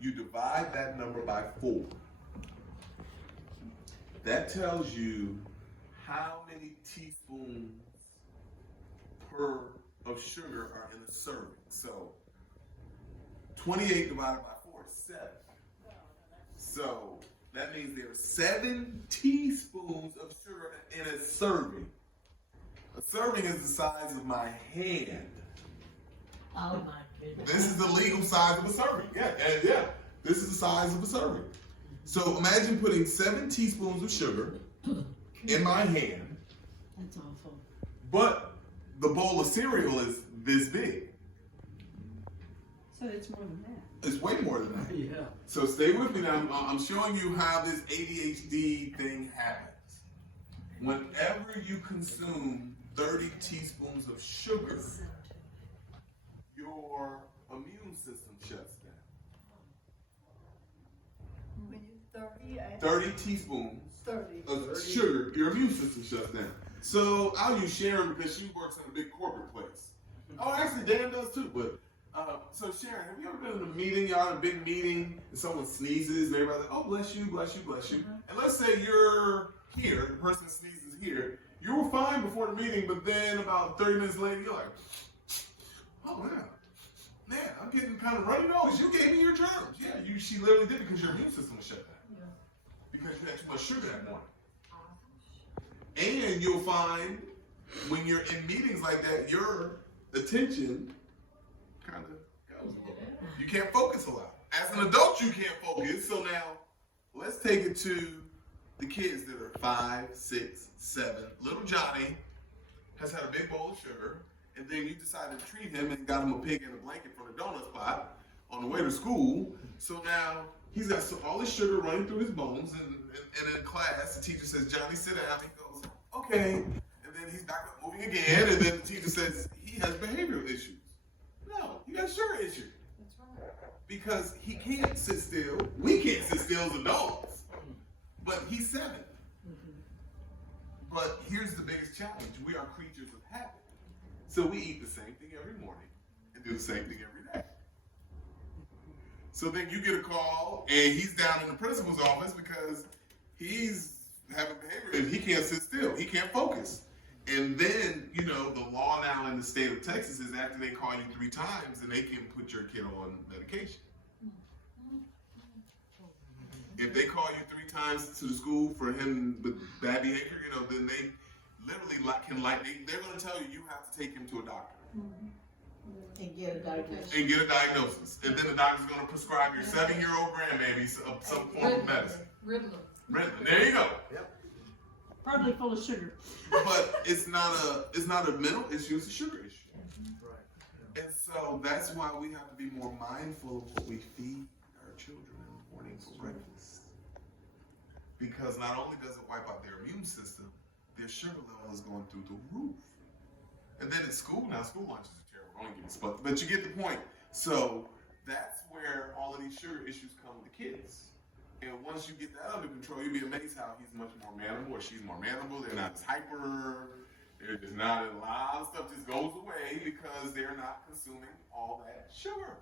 you divide that number by 4. That tells you how many teaspoons of sugar are in a serving. So 28 divided by 4 is 7. So that means there are 7 teaspoons of sugar in a serving. A serving is the size of my hand. Oh my goodness. This is the legal size of a serving. Yeah. This is the size of a serving. So imagine putting 7 teaspoons of sugar in my hand. That's awful. But the bowl of cereal is this big. So it's more than that. It's way more than that. Yeah. So stay with me now. I'm showing you how this ADHD thing happens. Whenever you consume 30 teaspoons of sugar, your immune system shuts down. When you 30 teaspoons 30. of sugar, your immune system shuts down. So I'll use Sharon because she works in a big corporate place. Oh, actually Dan does too, but so Sharon, have you ever been in a meeting, y'all in a big meeting, and someone sneezes and everybody's like, oh, bless you, bless you, bless you. And let's say you're here, the person sneezes here, you were fine before the meeting, but then about 30 minutes later, you're like, oh man, I'm getting kind of runny nose. You gave me your germs. Yeah, she literally did because your immune system was shut down. Yeah. Because you had too much sugar that morning. And you'll find when you're in meetings like that, your attention kind of goes a little. You can't focus a lot. As an adult, you can't focus. So now, let's take it to the kids that are 5, 6, 7. Little Johnny has had a big bowl of sugar, and then you decided to treat him and got him a pig in a blanket from the donut spot on the way to school. So now he's got all this sugar running through his bones, and in class, the teacher says, Johnny, sit down. He goes, okay. And then he's back up moving again, and then the teacher says, he has behavioral issues. No, he got sugar issues. That's right. Because he can't sit still. We can't sit still as adults. But he's 7. But here's the biggest challenge. We are creatures of habit. So we eat the same thing every morning and do the same thing every day. So then you get a call, and he's down in the principal's office because he's having behavior, and he can't sit still. He can't focus. And then, the law now in the state of Texas is after they call you 3 times, and they can put your kid on medication. If they call you 3 times to the school for him with bad behavior, then they literally they're going to tell you have to take him to a doctor. And get a diagnosis. And then the doctor's going to prescribe your 7-year-old grandbaby some form of medicine. Ritalin. There you go. Yep. Probably full of sugar. But it's not a mental issue, it's a sugar issue. Right. And so that's why we have to be more mindful of what we feed our children in the morning for breakfast. Because not only does it wipe out their immune system, their sugar level is going through the roof. And then at school, now school lunches are terrible. I don't give a fuck, but you get the point. So that's where all of these sugar issues come with the kids. And once you get that under control, you'll be amazed how he's much more manageable or she's more manageable. They're not as hyper. They're just not, a lot of stuff just goes away because they're not consuming all that sugar.